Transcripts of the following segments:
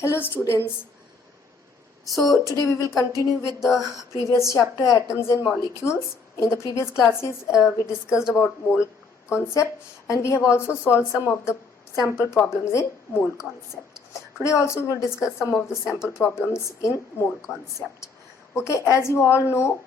Hello students. So today we will continue with the previous chapter, atoms and molecules. In the previous classes we discussed about mole concept, and we have also solved some of the sample problems in mole concept. Today also we will discuss some of the sample problems in mole concept. Okay, as you all know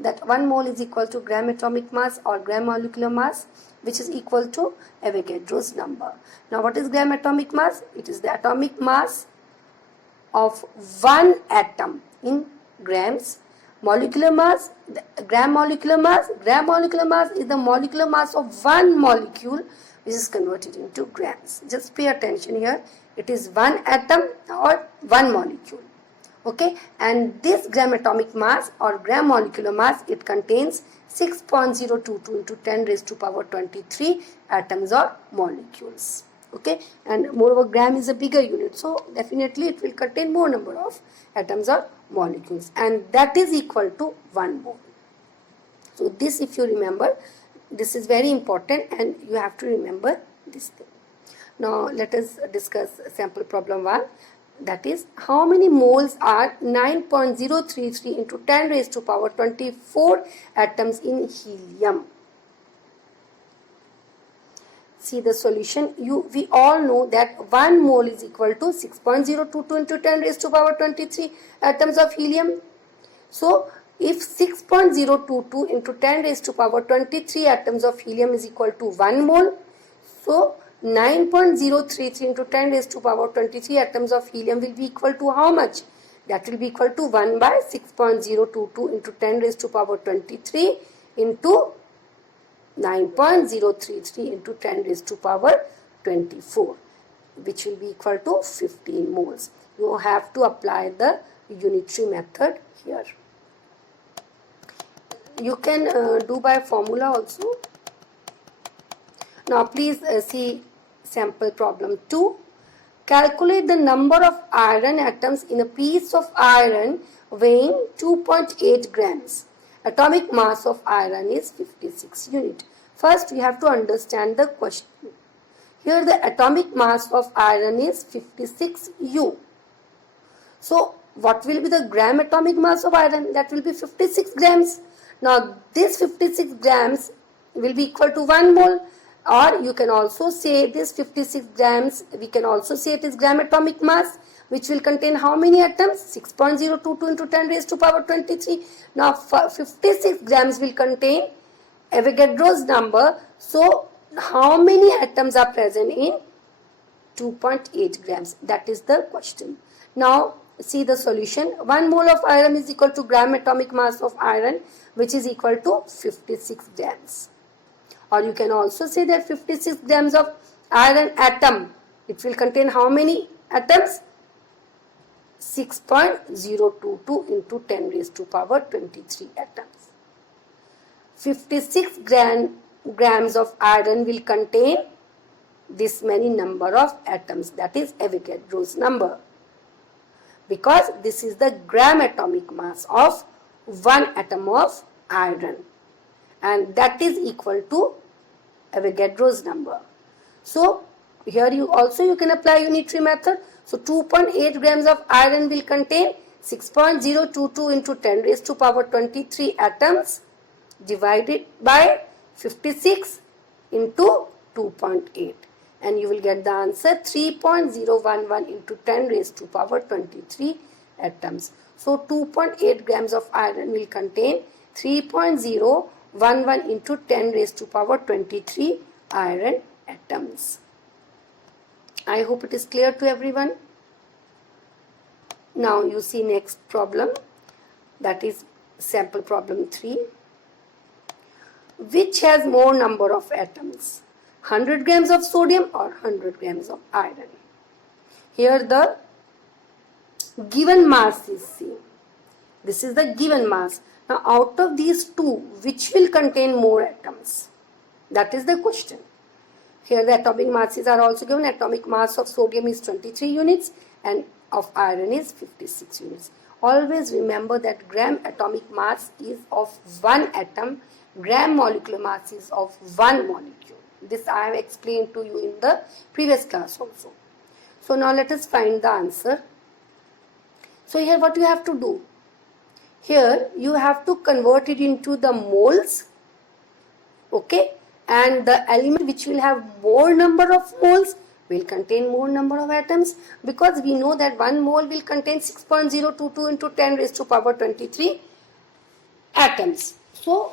that 1 mole is equal to gram atomic mass or gram molecular mass, which is equal to Avogadro's number. Now what is gram atomic mass? It is the atomic mass of one atom in grams. Molecular mass, gram molecular mass is the molecular mass of one molecule which is converted into grams. Just pay attention here. It is one atom or one molecule. Okay, and this gram atomic mass or gram molecular mass, it contains 6.022 into 10 raised to power 23 atoms or molecules. Okay, and moreover gram is a bigger unit, so definitely it will contain more number of atoms or molecules, and that is equal to 1 mole. So this, if you remember, this is very important and you have to remember this thing. Now let us discuss sample problem 1. That is, how many moles are 9.033 into 10 raised to power 24 atoms in helium? See the solution. We all know that 1 mole is equal to 6.022 into 10 raised to power 23 atoms of helium. So if 6.022 into 10 raised to power 23 atoms of helium is equal to 1 mole, so 9.033 into 10 raised to power 23 atoms of helium will be equal to how much? That will be equal to 1 by 6.022 into 10 raised to power 23 into 9.033 into 10 raised to power 24, which will be equal to 15 moles. You have to apply the unitary method here. You can do by formula also. Now please see sample problem 2. Calculate the number of iron atoms in a piece of iron weighing 2.8 grams. Atomic mass of iron is 56 unit. First we have to understand the question. Here the atomic mass of iron is 56 U. So what will be the gram atomic mass of iron? That will be 56 grams. Now this 56 grams will be equal to 1 mole. Or you can also say this 56 grams, we can also say it is gram atomic mass, which will contain how many atoms? 6.022 into 10 raised to power 23. Now 56 grams will contain Avogadro's number. So how many atoms are present in 2.8 grams? That is the question. Now see the solution. 1 mole of iron is equal to gram atomic mass of iron, which is equal to 56 grams. Or you can also say that 56 grams of iron atom, it will contain how many atoms? 6.022 into 10 raised to power 23 atoms. 56 grams of iron will contain this many number of atoms, that is Avogadro's number, because this is the gram atomic mass of one atom of iron, and that is equal to Avogadro's number. So here you can apply unitary method. So 2.8 grams of iron will contain 6.022 into 10 raised to power 23 atoms divided by 56 into 2.8, and you will get the answer 3.011 into 10 raised to power 23 atoms. So 2.8 grams of iron will contain 3.011 into 10 raised to power 23 iron atoms. I hope it is clear to everyone. Now you see next problem, that is sample problem 3. Which has more number of atoms? 100 grams of sodium or 100 grams of iron? Here the given mass is same. This is the given mass. Now out of these two, which will contain more atoms? That is the question. Here the atomic masses are also given. Atomic mass of sodium is 23 units and of iron is 56 units. Always remember that gram atomic mass is of one atom, gram molecular mass is of one molecule. This I have explained to you in the previous class also. So now let us find the answer. So here what you have to do? Here you have to convert it into the moles, okay, and the element which will have more number of moles will contain more number of atoms, because we know that 1 mole will contain 6.022 into 10 raised to power 23 atoms. So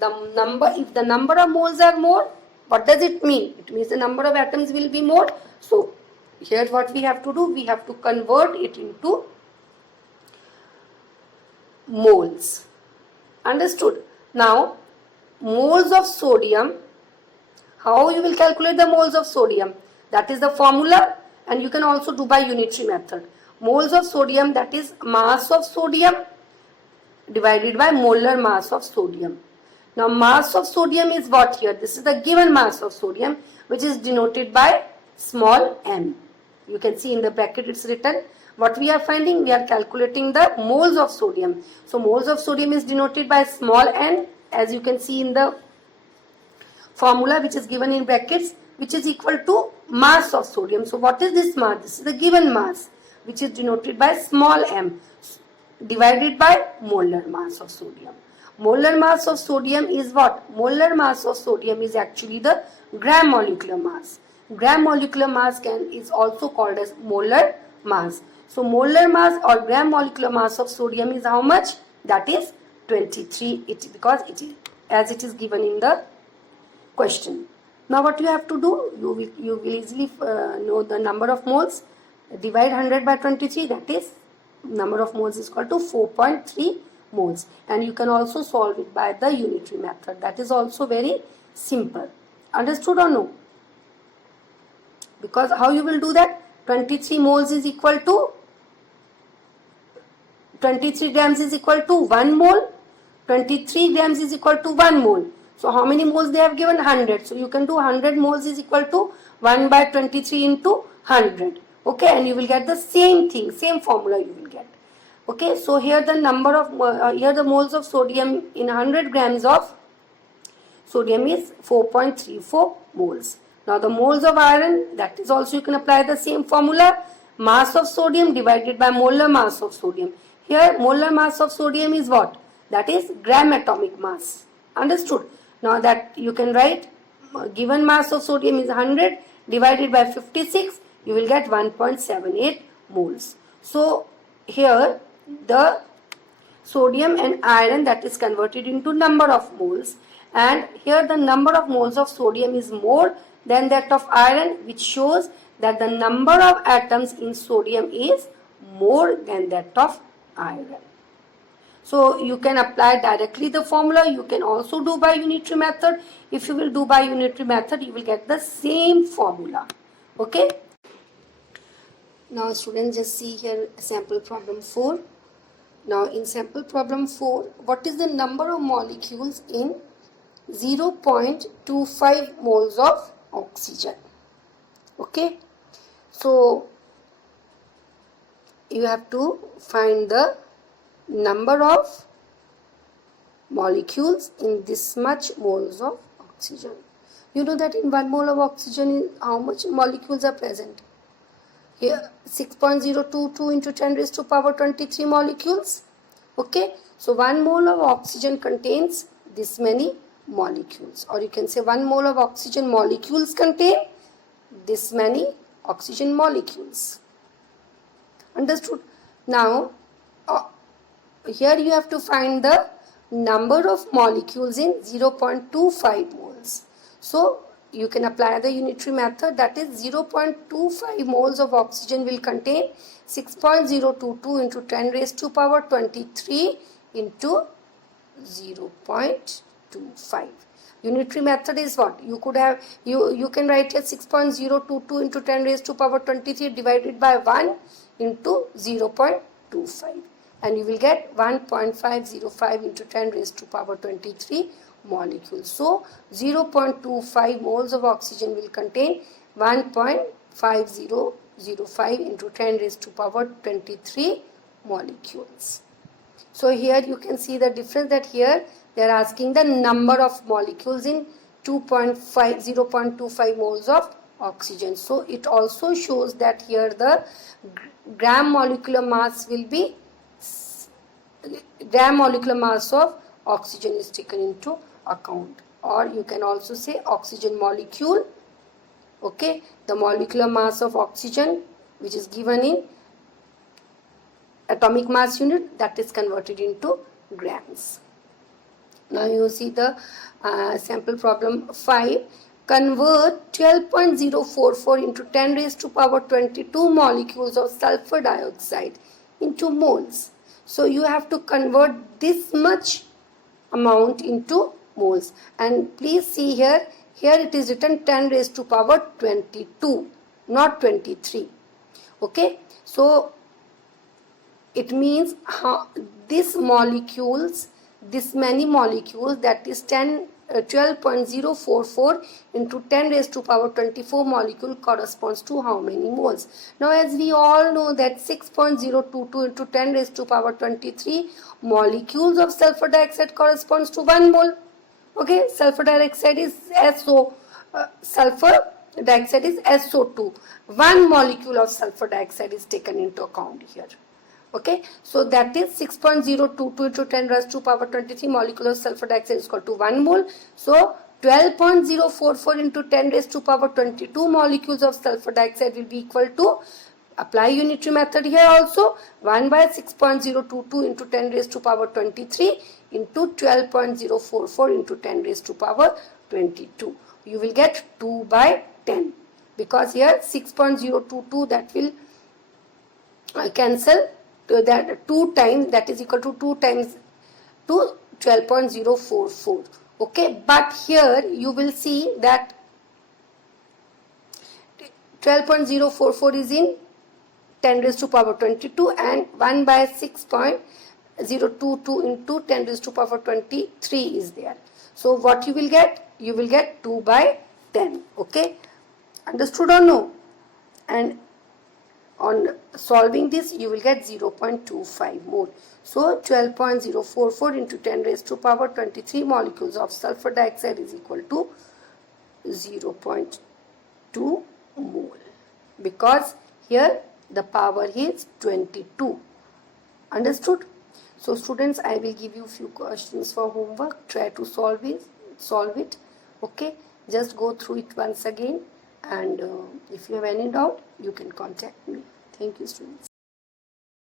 if the number of moles are more, what does it mean? It means the number of atoms will be more. So here what we have to do, we have to convert it into moles. Understood? Now moles of sodium, how you will calculate the moles of sodium? That is the formula, and you can also do by unitary method. Moles of sodium, that is mass of sodium divided by molar mass of sodium. Now mass of sodium is what here? This is the given mass of sodium, which is denoted by small m. You can see in the bracket it's written. What we are finding? We are calculating the moles of sodium. So moles of sodium is denoted by small n, as you can see in the formula which is given in brackets, which is equal to mass of sodium. So what is this mass? This is the given mass, which is denoted by small m divided by molar mass of sodium. Molar mass of sodium is what? Molar mass of sodium is actually the gram molecular mass. Gram molecular mass is also called as molar mass. So molar mass or gram molecular mass of sodium is how much? That is 23, because as it is given in the question. Now what you have to do? You will easily know the number of moles. Divide 100 by 23, that is number of moles is equal to 4.3 moles, and you can also solve it by the unitary method. That is also very simple. Understood or no? Because how you will do that? 23 moles is equal to 23 grams is equal to 1 mole. 23 grams is equal to 1 mole. So how many moles they have given? 100. So you can do 100 moles is equal to 1 by 23 into 100. Okay, and you will get the same thing, same formula you will get. Okay, so here the number of here the moles of sodium in 100 grams of sodium is 4.34 moles. Now the moles of iron, that is also you can apply the same formula, mass of sodium divided by molar mass of sodium. Here molar mass of sodium is what? That is gram atomic mass. Understood? Now that you can write given mass of sodium is 100 divided by 56, you will get 1.78 moles. So here the sodium and iron, that is converted into number of moles, and here the number of moles of sodium is more than that of iron, which shows that the number of atoms in sodium is more than that of iron. So you can apply directly the formula. You can also do by unitary method. If you will do by unitary method, you will get the same formula. Okay. Now students, just see here sample problem 4. Now in sample problem 4, what is the number of molecules in 0.25 moles of oxygen? Okay. So you have to find the number of molecules in this much moles of oxygen. You know that in 1 mole of oxygen, how much molecules are present? Here 6.022 into 10 raised to power 23 molecules. Okay, so 1 mole of oxygen contains this many molecules, or you can say 1 mole of oxygen molecules contain this many oxygen molecules. Understood? Now here you have to find the number of molecules in 0.25 moles. So you can apply the unitary method, that is 0.25 moles of oxygen will contain 6.022 into 10 raised to power 23 into 0.25. Unitary method is what? You could have, you can write here 6.022 into 10 raised to power 23 divided by 1 into 0.25. And you will get 1.505 into 10 raised to power 23 molecules. So 0.25 moles of oxygen will contain 1.5005 into 10 raised to power 23 molecules. So here you can see the difference, that here they are asking the number of molecules in 0.25 moles of oxygen. So it also shows that here the gram molecular mass will be gram molecular mass of oxygen is taken into account, or you can also say oxygen molecule. Okay, the molecular mass of oxygen which is given in atomic mass unit, that is converted into grams. Now you see the sample problem 5. Convert 12.044 into 10 raised to power 22 molecules of sulfur dioxide into moles. So you have to convert this much amount into moles. And please see here it is written 10 raised to power 22, not 23. Okay, so it means this many molecules, that is 12.044 into 10 raised to power 24 molecule corresponds to how many moles? Now as we all know that 6.022 into 10 raised to power 23 molecules of sulfur dioxide corresponds to 1 mole. Okay, sulfur dioxide is sulfur dioxide is SO2. 1 molecule of sulfur dioxide is taken into account here. Okay, so that is 6.022 into 10 raised to power 23 molecule of sulfur dioxide is equal to 1 mole. So 12.044 into 10 raised to power 22 molecules of sulfur dioxide will be equal to, apply unitary method here also, 1 by 6.022 into 10 raised to power 23 into 12.044 into 10 raised to power 22. You will get 2 by 10, because here 6.022 that will cancel, that 2 times, that is equal to 2 times to 12.044. Okay, but here you will see that 12.044 is in 10 raised to power 22 and 1 by 6.022 into 10 raised to power 23 is there. So what you will get? You will get 2 by 10. Okay, understood or no? And on solving this, you will get 0.25 mole. So 12.044 into 10 raised to power 23 molecules of sulfur dioxide is equal to 0.2 mole, because here the power is 22. Understood? So students, I will give you few questions for homework. Try to solve it. Okay, just go through it once again, and if you have any doubt, you can contact me. Thank you, students.